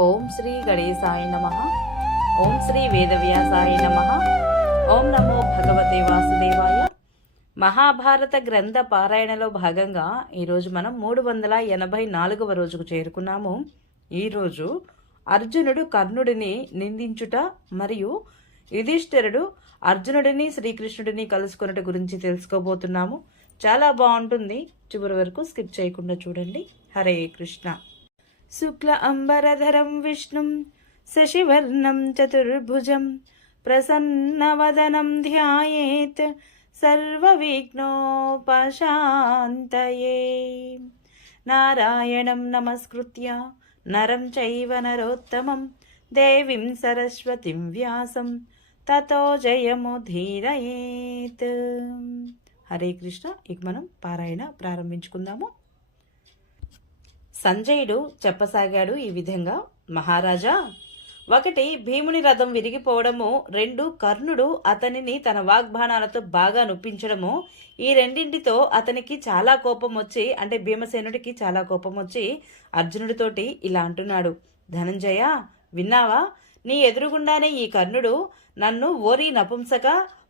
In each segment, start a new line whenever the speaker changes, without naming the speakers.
ఓం శ్రీ గణేశాయ నమ. ఓం శ్రీ వేదవ్యాసాయ నమ. ఓం నమో భగవతే వాసుదేవాయ. మహాభారత గ్రంథ పారాయణలో భాగంగా ఈరోజు మనం మూడు వందల ఎనభై నాలుగవ రోజుకు చేరుకున్నాము. ఈరోజు అర్జునుడు కర్ణుడిని నిందించుట మరియు యుధిష్ఠిరుడు అర్జునుడిని శ్రీకృష్ణుడిని కలుసుకున్నట గురించి తెలుసుకోబోతున్నాము. చాలా బాగుంటుంది. చివరి వరకు స్కిప్ చేయకుండా చూడండి. హరే కృష్ణ. శుక్ల అంబరధరం విష్ణుం శశివర్ణం చతుర్భుజం ప్రసన్నవదనం ధ్యాయేత్ సర్వవిఘ్నోపశాంతయే. నారాయణం నమస్కృత్య నరం చైవ నరోత్తమం దేవీం సరస్వతిం వ్యాసం తతో జయముధీరయేత్ హరే కృష్ణ ఇక మనం పారాయణ ప్రారంభించుకుందాము. సంజయుడు చెప్పసాగాడు ఈ విధంగా. మహారాజా ఒకటి భీముని రథం విరిగిపోవడము రెండు కర్ణుడు అతనిని తన వాగ్బాణాలతో బాగా నొప్పించడము ఈ రెండింటితో అతనికి చాలా కోపం వచ్చి అంటే భీమసేనుడికి చాలా కోపం వచ్చి అర్జునుడితోటి ఇలా అంటున్నాడు. ధనంజయ విన్నావా? నీ ఎదురుగుండానే ఈ కర్ణుడు నన్ను ఓరి నపుంసక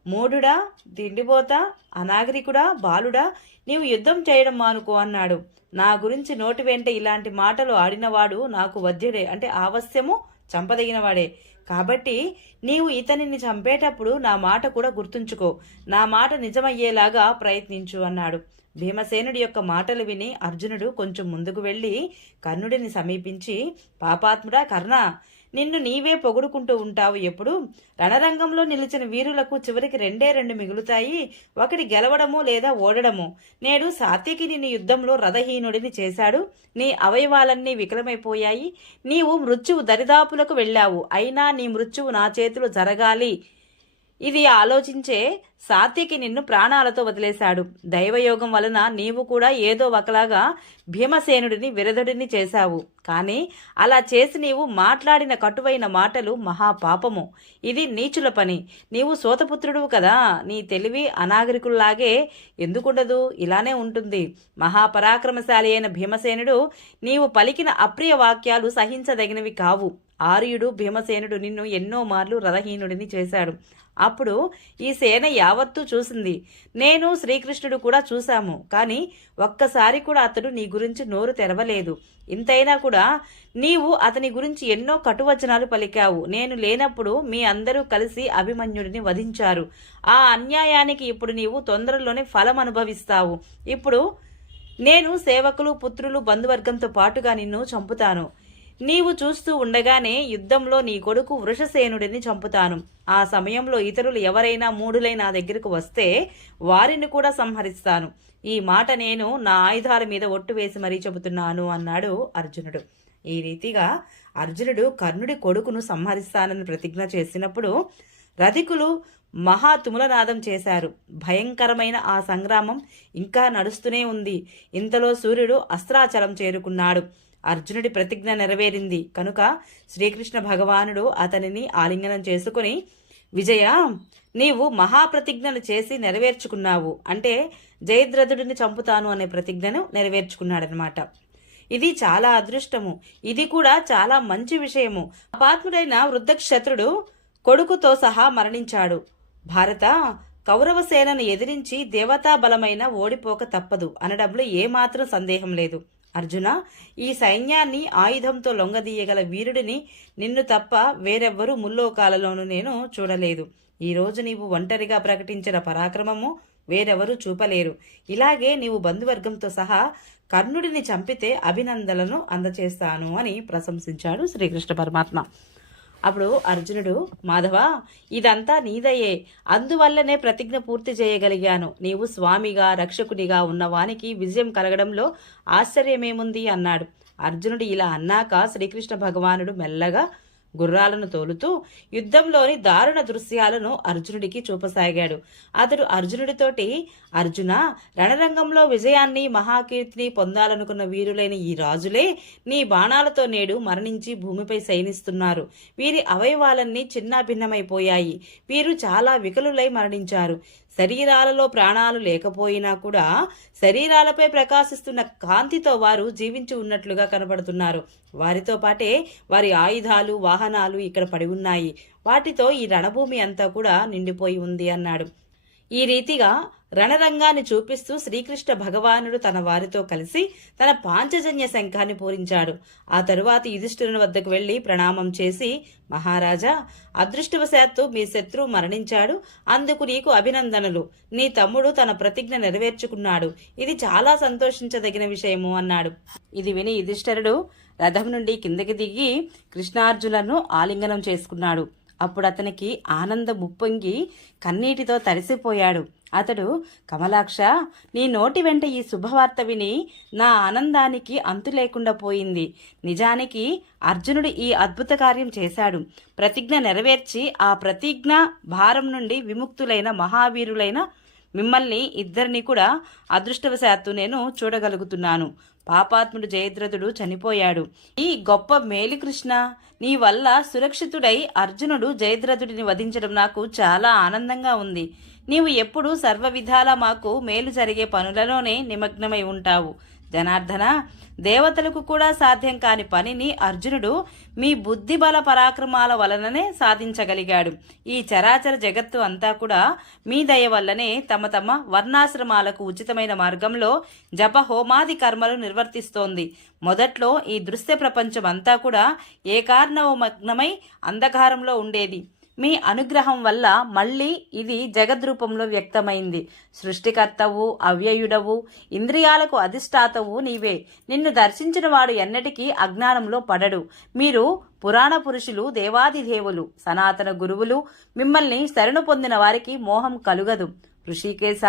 మూఢుడా తిండిపోతా అనాగరికుడా బాలుడా నీవు యుద్ధం చేయడం మానుకో అన్నాడు. నా గురించి నోటి వెంట ఇలాంటి మాటలు ఆడినవాడు నాకు వధ్యుడే అంటే ఆవశ్యము చంపదగినవాడే. కాబట్టి నీవు ఇతనిని చంపేటప్పుడు నా మాట కూడా గుర్తుంచుకో. నా మాట నిజమయ్యేలాగా ప్రయత్నించు అన్నాడు. భీమసేనుడి యొక్క మాటలు విని అర్జునుడు కొంచెం ముందుకు వెళ్ళి కర్ణుడిని సమీపించి పాపాత్ముడా కర్ణ నిన్ను నీవే పొగుడుకుంటూ ఉంటావు ఎప్పుడు? రణరంగంలో నిలిచిన వీరులకు చివరికి రెండే రెండు మిగులుతాయి. ఒకటి గెలవడము లేదా ఓడడము. నేడు సాత్యకి నిన్ను యుద్ధంలో రథహీనుడిని చేశాడు. నీ అవయవాలన్నీ వికలమైపోయాయి. నీవు మృత్యువు దరిదాపులకు వెళ్ళావు. అయినా నీ మృత్యువు నా చేతులు జరగాలి ఇది ఆలోచించే సాత్యకి నిన్ను ప్రాణాలతో వదిలేశాడు. దైవయోగం వలన నీవు కూడా ఏదో ఒకలాగా భీమసేనుడిని విరధుడిని చేశావు. కానీ అలా చేసి నీవు మాట్లాడిన కటువైన మాటలు మహాపాపము. ఇది నీచుల పని. నీవు సోతపుత్రుడు కదా. నీ తెలివి అనాగరికుల్లాగే ఎందుకుండదు? ఇలానే ఉంటుంది. మహాపరాక్రమశాలి అయిన భీమసేనుడు నీవు పలికిన అప్రియ వాక్యాలు సహించదగినవి కావు. ఆర్యుడు భీమసేనుడు నిన్ను ఎన్నో మార్లు రథహీనుడిని చేశాడు. అప్పుడు ఈ సేన యావత్తూ చూసింది. నేను శ్రీకృష్ణుడు కూడా చూశాము. కానీ ఒక్కసారి కూడా అతడు నీ గురించి నోరు తెరవలేదు. ఇంతైనా కూడా నీవు అతని గురించి ఎన్నో కటువచనాలు పలికావు. నేను లేనప్పుడు మీ అందరూ కలిసి అభిమన్యుడిని వధించారు. ఆ అన్యాయానికి ఇప్పుడు నీవు తొందరలోనే ఫలం అనుభవిస్తావు. ఇప్పుడు నేను సేవకులు పుత్రులు బంధువర్గంతో పాటుగా నిన్ను చంపుతాను. నీవు చూస్తూ ఉండగానే యుద్ధంలో నీ కొడుకు వృషసేనుడిని చంపుతాను. ఆ సమయంలో ఇతరులు ఎవరైనా మూఢులై నా దగ్గరకు వస్తే వారిని కూడా సంహరిస్తాను. ఈ మాట నేను నా ఆయుధాల మీద ఒట్టు వేసి మరీ చెబుతున్నాను అన్నాడు అర్జునుడు. ఈ రీతిగా అర్జునుడు కర్ణుడి కొడుకును సంహరిస్తానని ప్రతిజ్ఞ చేసినప్పుడు రధికులు మహా తుములనాదం చేశారు. భయంకరమైన ఆ సంగ్రామం ఇంకా నడుస్తూనే ఉంది. ఇంతలో సూర్యుడు అస్త్రాచలం చేరుకున్నాడు. అర్జునుడి ప్రతిజ్ఞ నెరవేరింది. కనుక శ్రీకృష్ణ భగవానుడు అతనిని ఆలింగనం చేసుకుని విజయ నీవు మహాప్రతిజ్ఞను చేసి నెరవేర్చుకున్నావు. అంటే జయద్రథుడిని చంపుతాను అనే ప్రతిజ్ఞను నెరవేర్చుకున్నాడనమాట ఇది చాలా అదృష్టము. ఇది కూడా చాలా మంచి విషయము. అపాత్ముడైన వృద్ధక్షత్రుడు కొడుకుతో సహా మరణించాడు. భారత కౌరవ సేనను ఎదిరించి దేవతా బలమైన ఓడిపోక తప్పదు. అనడంలో ఏమాత్రం సందేహం లేదు. అర్జున ఈ సైన్యాన్ని ఆయుధంతో లొంగదీయగల వీరుడిని నిన్ను తప్ప వేరెవ్వరూ ముల్లోకాలలోనూ నేను చూడలేదు. ఈరోజు నీవు ఒంటరిగా ప్రకటించిన పరాక్రమము వేరెవరూ చూపలేరు. ఇలాగే నీవు బంధువర్గంతో సహా కర్ణుడిని చంపితే అభినందనలను అందచేస్తాను అని ప్రశంసించాడు శ్రీకృష్ణ పరమాత్మ. అప్పుడు అర్జునుడు మాధవ ఇదంతా నీదయే అందువల్లనే ప్రతిజ్ఞ పూర్తి చేయగలిగాను. నీవు స్వామిగా రక్షకునిగా ఉన్నవానికి విజయం కలగడంలో ఆశ్చర్యమేముంది? అన్నాడు. అర్జునుడు ఇలా అన్నాక శ్రీకృష్ణ భగవానుడు మెల్లగా గుర్రాలను తోలుతూ యుద్ధంలోని దారుణ దృశ్యాలను అర్జునుడికి చూపసాగాడు. అతడు అర్జునుడితోటి అర్జున రణరంగంలో విజయాన్ని మహాకీర్తిని పొందాలనుకున్న వీరులైన ఈ రాజులే నీ బాణాలతో నేడు మరణించి భూమిపై శయనిస్తున్నారు. వీరి అవయవాలన్నీ చిన్నాభిన్నమైపోయాయి. వీరు చాలా వికలులై మరణించారు. శరీరాలలో ప్రాణాలు లేకపోయినా కూడా శరీరాలపై ప్రకాశిస్తున్న కాంతితో వారు జీవించి ఉన్నట్లుగా కనబడుతున్నారు. వారితో పాటే వారి ఆయుధాలు వాహనాలు ఇక్కడ పడి ఉన్నాయి. వాటితో ఈ రణభూమి అంతా కూడా నిండిపోయి ఉంది అన్నాడు. ఈ రీతిగా రణరంగాన్ని చూపిస్తూ శ్రీకృష్ణ భగవానుడు తన వారితో కలిసి తన పాంచజన్య శంఖాన్ని పూరించాడు. ఆ తరువాత యుధిష్ఠిరుని వద్దకు వెళ్ళి ప్రణామం చేసి మహారాజా అదృష్టవశాత్తు మీ శత్రువు మరణించాడు. అందుకు నీకు అభినందనలు. నీ తమ్ముడు తన ప్రతిజ్ఞ నెరవేర్చుకున్నాడు. ఇది చాలా సంతోషించదగిన విషయము అన్నాడు. ఇది విని యుధిష్ఠరుడు రథం నుండి కిందకి దిగి కృష్ణార్జులను ఆలింగనం చేసుకున్నాడు. అప్పుడు అతనికి ఆనందం ఉప్పొంగి కన్నీటితో తడిసిపోయాడు. అతడు కమలాక్ష నీ నోటి వెంట ఈ శుభవార్త విని నా ఆనందానికి అంతు లేకుండా పోయింది. నిజానికి అర్జునుడు ఈ అద్భుత కార్యం చేశాడు. ప్రతిజ్ఞ నెరవేర్చి ఆ ప్రతిజ్ఞ భారం నుండి విముక్తులైన మహావీరులైన మిమ్మల్ని ఇద్దరిని కూడా అదృష్టవశాత్తు నేను చూడగలుగుతున్నాను. పాపాత్ముడు జయద్రథుడు చనిపోయాడు. ఈ గొప్ప మేలు కృష్ణ నీ వల్ల సురక్షితుడై అర్జునుడు జయద్రథుడిని వధించడం నాకు చాలా ఆనందంగా ఉంది. నీవు ఎప్పుడూ సర్వ విధాలా మాకు మేలు జరిగే పనులలోనే నిమగ్నమై ఉంటావు. జనార్దన దేవతలకు కూడా సాధ్యం కాని పనిని అర్జునుడు మీ బుద్ధి బల పరాక్రమాల వలననే సాధించగలిగాడు. ఈ చరాచర జగత్తు అంతా కూడా మీ దయ వల్లనే తమ తమ వర్ణాశ్రమాలకు ఉచితమైన మార్గంలో జప హోమాది కర్మలు నిర్వర్తిస్తోంది. మొదట్లో ఈ దృశ్య ప్రపంచం అంతా కూడా ఏ కారణమగ్నమై అంధకారంలో ఉండేది. మీ అనుగ్రహం వల్ల మళ్ళీ ఇది జగద్రూపంలో వ్యక్తమైంది. సృష్టికర్తవు అవ్యయుడవు ఇంద్రియాలకు అధిష్టాతవు నీవే. నిన్ను దర్శించిన వాడు ఎన్నటికీ అజ్ఞానంలో పడడు. మీరు పురాణ పురుషులు దేవాదిదేవులు సనాతన గురువులు. మిమ్మల్ని శరణు పొందిన వారికి మోహం కలుగదు. ఋషికేశ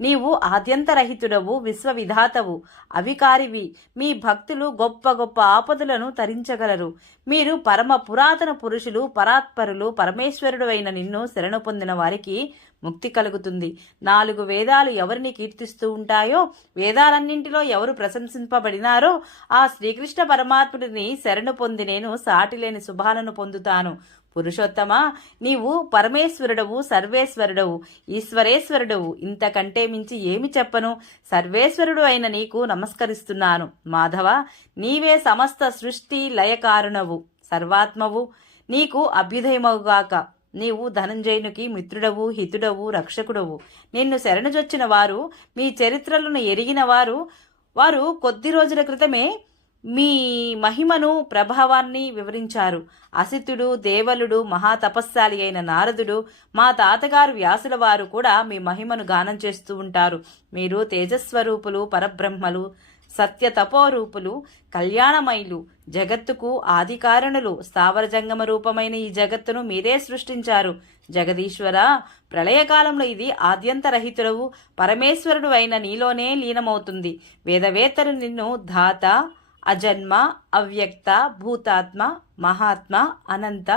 నీవు ఆద్యంతరహితుడవు విశ్వవిధాతవు అవికారివి. మీ భక్తులు గొప్ప గొప్ప ఆపదలను తరించగలరు. మీరు పరమ పురాతన పురుషులు పరాత్పరులు పరమేశ్వరుడు అయిన నిన్ను శరణు పొందిన వారికి ముక్తి కలుగుతుంది. నాలుగు వేదాలు ఎవరిని కీర్తిస్తూ ఉంటాయో వేదాలన్నింటిలో ఎవరు ప్రశంసింపబడినారో ఆ శ్రీకృష్ణ పరమాత్ముడిని శరణు పొంది నేను సాటిలేని శుభాలను పొందుతాను. పురుషోత్తమ నీవు పరమేశ్వరుడవు సర్వేశ్వరుడవు ఈశ్వరేశ్వరుడవు. ఇంతకంటే మించి ఏమి చెప్పను? సర్వేశ్వరుడు అయిన నీకు నమస్కరిస్తున్నాను. మాధవ నీవే సమస్త సృష్టి లయకారుణవు సర్వాత్మవు. నీకు అభ్యుదయమవుగాక నీవు ధనంజయునికి మిత్రుడవు హితుడవు రక్షకుడవు. నిన్ను శరణుజొచ్చిన వారు మీ చరిత్రలను ఎరిగిన వారు వారు కొద్ది రోజుల క్రితమే మీ మహిమను ప్రభావాన్ని వివరించారు. అసితుడు దేవలుడు మహాతపస్శాలి అయిన నారదుడు మా తాతగారు వ్యాసుల వారు కూడా మీ మహిమను గానం చేస్తూ ఉంటారు. మీరు తేజస్వరూపులు పరబ్రహ్మలు సత్య తపోరూపులు కళ్యాణమయులు జగత్తుకు ఆదికారణులు స్థావర జంగమ రూపమైన ఈ జగత్తును మీరే సృష్టించారు. జగదీశ్వర ప్రళయకాలంలో ఇది ఆద్యంతరహితుడవు పరమేశ్వరుడు అయిన నీలోనే లీనమవుతుంది. వేదవేత్తలు నిన్ను ధాత అజన్మ అవ్యక్త భూతాత్మ మహాత్మ అనంత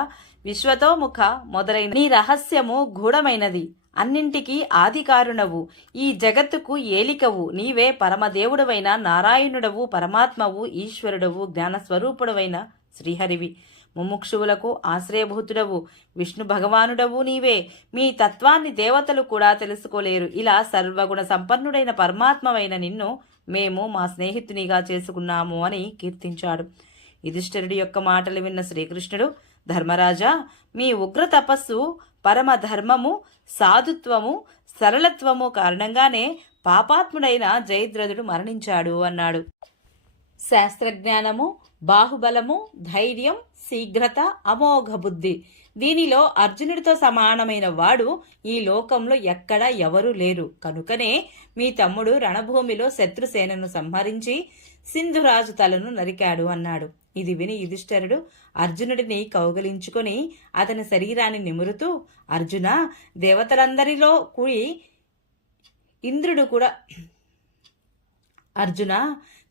విశ్వతోముఖ మొదలైన నీ రహస్యము గూఢమైనది. అన్నింటికీ ఆదికారుణవు. ఈ జగత్తుకు ఏలికవు. నీవే పరమదేవుడవైన నారాయణుడవు పరమాత్మవు ఈశ్వరుడవు జ్ఞానస్వరూపుడవైన శ్రీహరివి. ముముక్షువులకు ఆశ్రయభూతుడవు. విష్ణు భగవానుడవు నీవే. మీ తత్వాన్ని దేవతలు కూడా తెలుసుకోలేరు. ఇలా సర్వగుణ సంపన్నుడైన పరమాత్మవైన నిన్ను మేము మా స్నేహితునిగా చేసుకున్నాము అని కీర్తించాడు. యుధిష్ఠిరుడి యొక్క మాటలు విన్న శ్రీకృష్ణుడు ధర్మరాజా మీ ఉగ్ర తపస్సు పరమ ధర్మము సాధుత్వము సరళత్వము కారణంగానే పాపాత్ముడైన జయద్రథుడు మరణించాడు అన్నాడు. శాస్త్రజ్ఞానము బాహుబలము ధైర్యం శీఘ్రత అమోఘ బుద్ధి దీనిలో అర్జునుడితో సమానమైన వాడు ఈ లోకంలో ఎక్కడ ఎవరూ లేరు. కనుకనే మీ తమ్ముడు రణభూమిలో శత్రుసేనను సంహరించి సింధురాజు తలను నరికాడు అన్నాడు. ఇది విని యుధిష్ఠరుడు అర్జునుడిని కౌగలించుకొని అతని శరీరాన్ని నిమురుతూ అర్జున దేవతలందరిలో కూడి ఇంద్రుడు కూడా అర్జున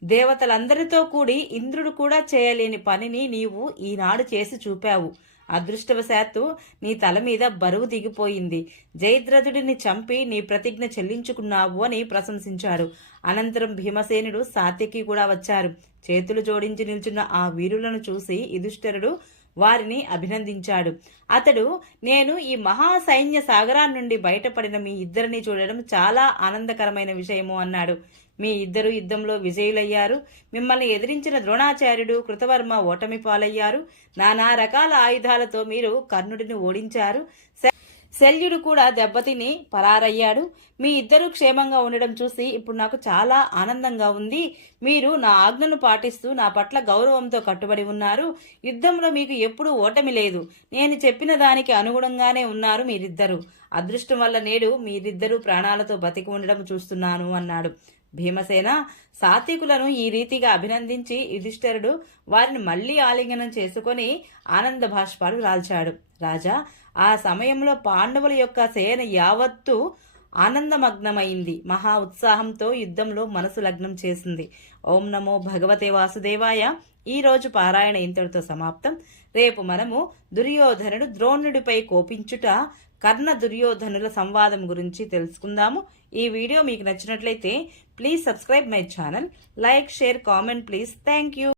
దేవతలందరితో కూడి ఇంద్రుడు కూడా చేయలేని పనిని నీవు ఈనాడు చేసి చూపావు. అదృష్టవశాత్తు నీ తల మీద బరువు దిగిపోయింది. జయద్రథుడిని చంపి నీ ప్రతిజ్ఞ చెల్లించుకున్నావు అని ప్రశంసించాడు అనంతరం భీమసేనుడు సాత్యకి కూడా వచ్చారు. చేతులు జోడించి నిల్చున్న ఆ వీరులను చూసి యుధిష్ఠరుడు వారిని అభినందించాడు. అతడు నేను ఈ మహా సైన్య సాగరాన్ని నుండి బయటపడిన మీ ఇద్దరిని చూడడం చాలా ఆనందకరమైన విషయము అన్నాడు. మీ ఇద్దరు యుద్ధంలో విజయులయ్యారు. మిమ్మల్ని ఎదిరించిన ద్రోణాచార్యుడు కృతవర్మ ఓటమి పాలయ్యారు. నానా రకాల ఆయుధాలతో మీరు కర్ణుడిని ఓడించారు. శ- శల్యుడు కూడా దెబ్బతిని పరారయ్యాడు. మీ ఇద్దరు క్షేమంగా ఉండడం చూసి ఇప్పుడు నాకు చాలా ఆనందంగా ఉంది. మీరు నా ఆజ్ఞను పాటిస్తూ నా పట్ల గౌరవంతో కట్టుబడి ఉన్నారు. యుద్ధంలో మీకు ఎప్పుడూ ఓటమి లేదు. నేను చెప్పిన దానికి అనుగుణంగానే ఉన్నారు మీరిద్దరు. అదృష్టం వల్ల నేడు మీరిద్దరూ ప్రాణాలతో బతికి ఉండడం చూస్తున్నాను అన్నాడు. భీమసేన సాత్వికులను ఈ రీతిగా అభినందించి యుధిష్ఠరుడు వారిని మళ్ళీ ఆలింగనం చేసుకొని ఆనంద భాష్పాలు రాల్చాడు రాజా ఆ సమయంలో పాండవుల యొక్క సేన యావత్తు ఆనందమగ్నమైంది. మహా ఉత్సాహంతో యుద్ధంలో మనసు లగ్నం చేసింది. ఓం నమో భగవతే వాసుదేవాయ. ఈ రోజు పారాయణ ఇంతటితో సమాప్తం. రేపు మనము దుర్యోధనుడు ద్రోణుడిపై కోపించుట కర్ణ దుర్యోధనుల సంవాదం గురించి తెలుసుకుందాము. ఈ వీడియో మీకు నచ్చినట్లయితే please subscribe my channel like share comment please thank you